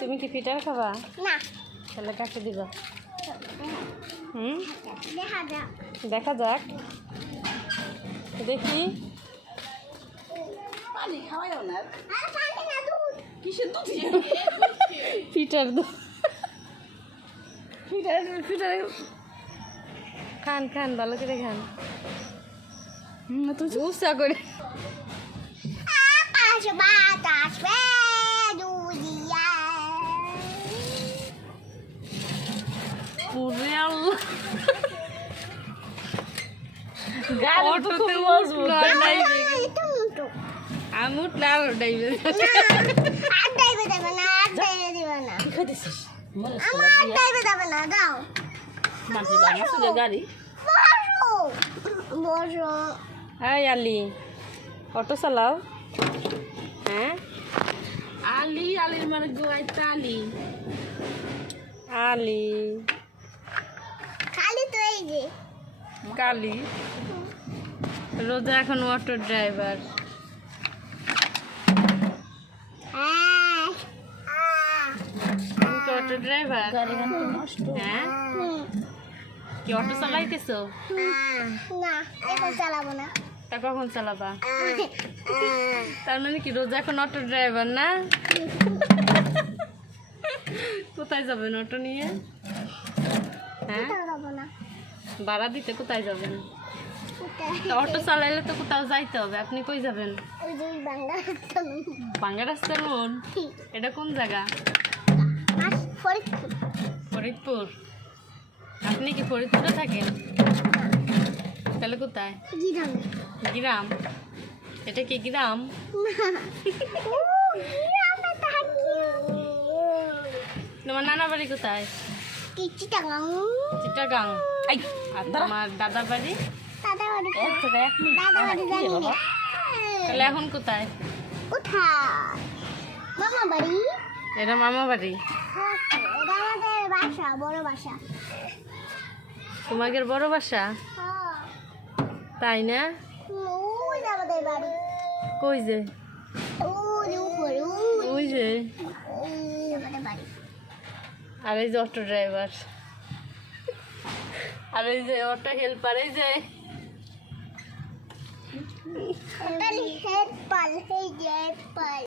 তুমি কি পিঠার খাবা না তাহলে কাকে দিবা দেখা যাক দেখা যাক দেখি পানি খাওয়াও না আর পানি না দুধ কিসের দুধ পিঠার দুধ পিঠার খান খান ভালো করে খান তুই উৎসাহ করে আকাশ বাতাস দুনিয়া পুরে আল্লাহ অটোতে বসবো আমি উঠলে আর ডাইবে আর যাইবে যাবে না আর যাইবে দিবে না কি খাইতেছিস আমার আর যাইবে যাবে না দাও মাঝে বাংলা সুযোগ গাড়ি বসো বসো এই আলি অটো চালাও হ্যাঁ আলির মানে গোয়াইতে আলি আলি খালি তো এই যে কালি রোজা এখন অটো ড্রাইভার তুমি কি অটো ড্রাইভার গাড়ি গান তো নষ্ট হ্যাঁ কি অটো চালাইতেছো না এখন চালাবো না তা কখন চালাবা তার মানে কি রোজা এখন অটো ড্রাইভার না কোথায় যাবেন অটো নিয়ে হ্যাঁ চালাবো না ভাড়া দিতে কোথায় যাবেন কোথায়? তা অটো চালাইলে তো কোথাও যাইতে হবে আপনি কই যাবেন ওই যে বাংলা বাঙ্গা রাস্তার মোড় এটা কোন জায়গা আর ফরিদপুর ফরিদপুর আপনি কি ফরিদপুরে থাকেন তাহলে কোথায় গিরাম গ্রাম এটা কি গ্রাম গিরামে থাকি তোমার নানা বাড়ি কোথায় চিটাগাং চিটাগাং আই আর তোমার দাদার বাড়ি দাদা বাড়ি এক থেকে 1 মিনিট দাদা বাড়ি জানি না তাহলে এখন কোথায় কোথায় মামা বাড়ি এটা মামা বাড়ি এটা আমাদের বাসা বড় বাসা তোমাদের বড় বাসা তাই না ওই যে আমাদের বাড়ি কই যে ওই যে উপরে ওই যে ওই আমাদের বাড়ি আর এই যে অটো ড্রাইভার আর এই যে অটো হেল্পার এই যে হেড পাল হেড পাল